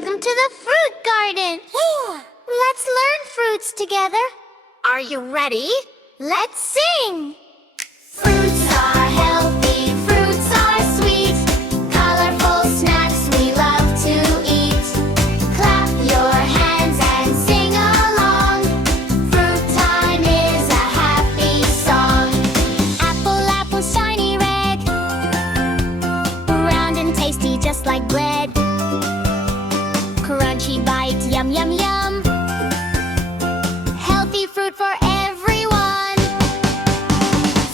Welcome to the fruit garden. Let's learn fruits together. Are you ready? Let's sing. Fruits are healthy, fruits are sweet, colorful snacks we love to eat. Clap your hands and sing along. Fruit time is a happy song. Apple, apple, shiny red, round and tasty just like bread. Crunchy bite, yum, yum, yum. Healthy fruit for everyone.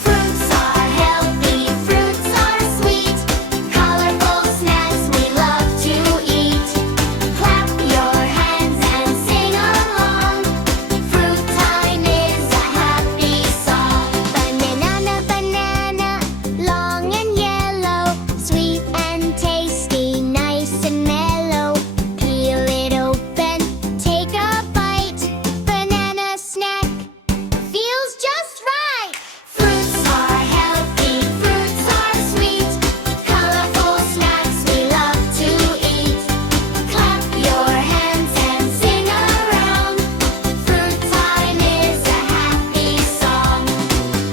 Fruits are healthy, fruits are sweet, colorful snacks we love to eat. Clap your hands and sing along. Fruit time is a happy song. Banana, banana, long and yellow, sweet and tasty, nice and mellow. Peel it open, take a bite. Banana snack feels just right. Fruits are healthy, fruits are sweet, colorful snacks we love to eat. Clap your hands and sing around. Fruit time is a happy song.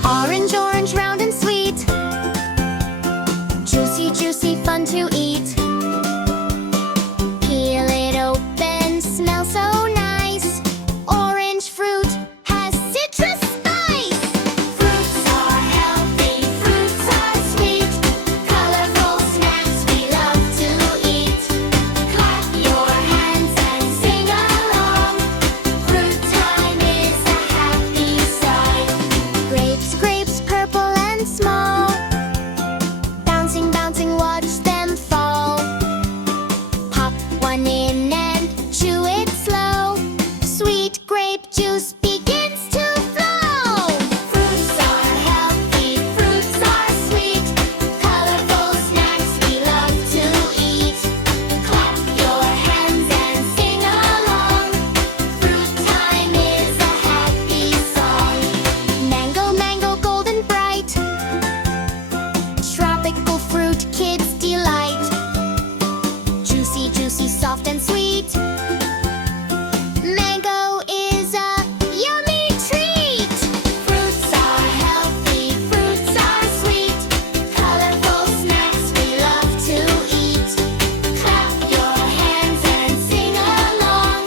Orange, orange, round and sweet, juicy, juicy, fun to eat. Peel it open, smells so nice. Orange fruit has citrus spice. Fruits are healthy, fruits are sweet, colorful snacks we love to eat. Clap your hands and sing along. Fruit time is a happy song. Grapes, grapes, purple and small, bouncing, bouncing, watch them fall. Pop one in and chew it slow. Sweet grape juice begins to flow. Fruits are healthy, fruits are sweet, colorful snacks we love to eat. Clap your hands and sing along. Fruit time is a happy song. Mango, mango, golden bright, tropical fruit, kids delight. Juicy, juicy, soft and sweet. Mango is a yummy treat. Fruits are healthy, fruits are sweet, colorful snacks we love to eat. Clap your hands and sing along.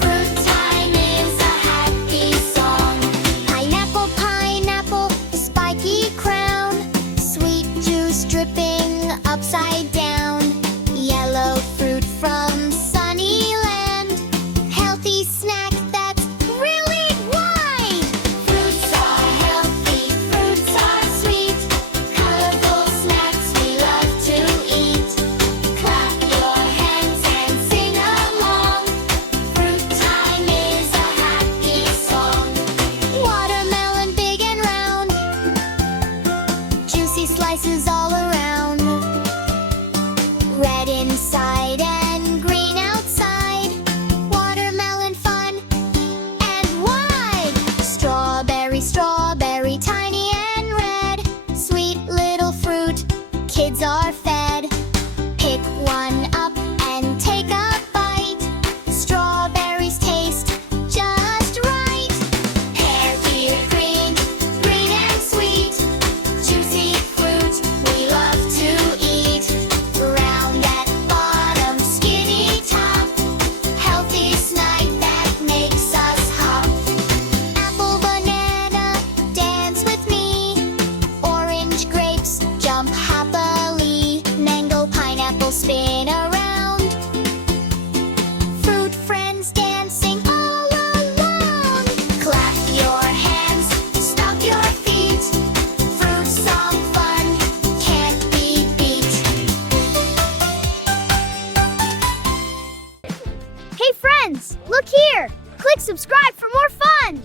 Fruit time is a happy song. Pineapple, pineapple, spiky crown, sweet juice dripping upside down. Yellow fruit from Sunnyland, healthy snack that's really wide. Fruits are healthy, fruits are sweet, colorful snacks we love to eat. Clap your hands and sing along. Fruit time is a happy song. Watermelon big and round, juicy slices all around. Red inside and green outside. Watermelon fun and wide. Strawberry, strawberry, tiny and red. Sweet little fruit, kids are fed. Pick one up and take a bite. Strawberries taste just right. Pear, pear, green, green and sweet, juicy fruit we love to eat. Round at bottom, skinny top, healthy snack that makes us hop. Apple, banana, dance with me. Orange, grapes, jump happily. Mango, pineapple, spin around. Fruit friends dancing all along. Clap your hands, stomp your feet. Fruit song fun can't be beat. Hey friends, look here! Click subscribe for more fun!